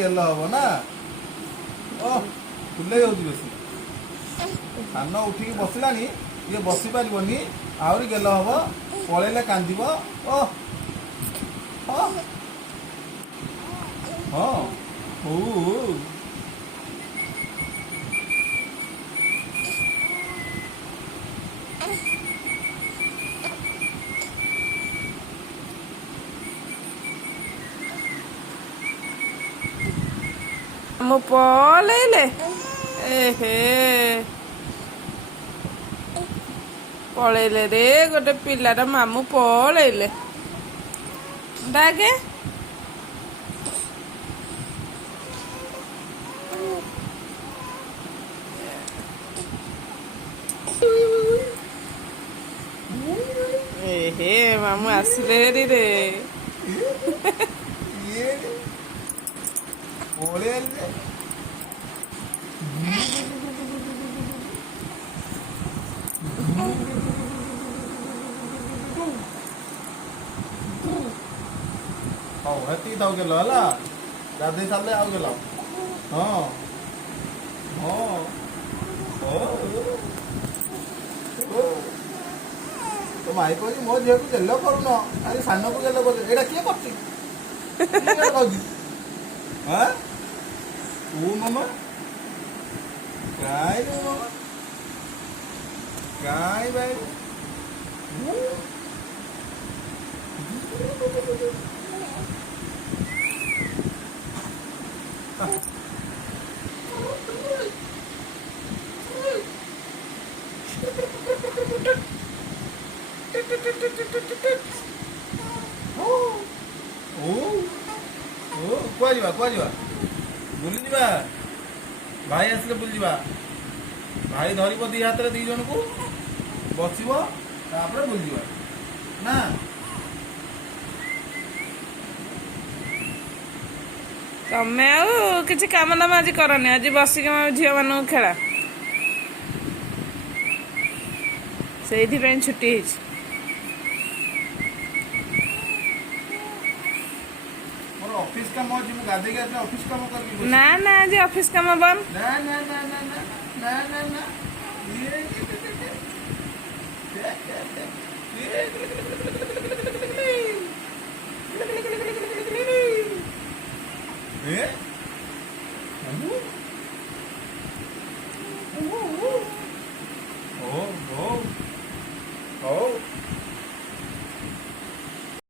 गेल हम ना ओ फुले जाऊँ बेस सान उठिकी बसलानी ये बसी पारबनी आहरी गेल हम पलैले कांदब ओ हाँ हाँ ओ ମୁଁ ପଳେଇଲେ ଏହେ ପଳେଇଲେ ରେ ଗୋଟେ ପିଲାର ମାମୁଁ ପଳେଇଲେ ଡାକେ ଏହେ ମାମୁଁ ଆସିଲେ ହେରି ରେ ये पलैले ହଉ ହେତିକି ଥାଉ ଗେଲ ହେଲା ଗାଧେଇ ସାରିଲେ ଆଉ ଗେଲ ହଁ ହଁ তো মাই কହୁଛି ମୋ ଝିଅକୁ ଗେଲ କରୁନ ଆରେ ସାନକୁ ଗେଲ କରୁଛ ଏଇଟା କିଏ କରୁଛି କିଏ ଗେଲ କରୁଛି ହଁ ତୁ ମାମା କାଇଁ ରେ ମାମା କାଇଁ ଭାଇ କୁଆଯିବା କୁଆଯିବା ବୁଲିଯିବା ଭାଇ ଆସିଲେ ବୁଲିଯିବା ଭାଇ ଧରିବ ଦି ହାତରେ ଦି ଜଣକୁ ବସିବ ତାପରେ ବୁଲିଯିବା ନା ତମେ ଆଉ କିଛି କାମ ଦାମ ଆଜି କରନି ଆଜି ବସିକି ଝିଅ ମାନଙ୍କୁ ଖେଳ ସେଇଥିପାଇଁ ଛୁଟି ହେଇଛି ମୋର ଅଫିସ କାମ ଅଛି ମୁଁ ଗାଧେଇକି ଆସିଲେ ଅଫିସ କାମ କରିବି ନା ନା ଆଜି ଅଫିସ କାମ ବନ୍ଦ ନା ନା ନା ନା ନା ନା ନା ନା Oh, oh, oh.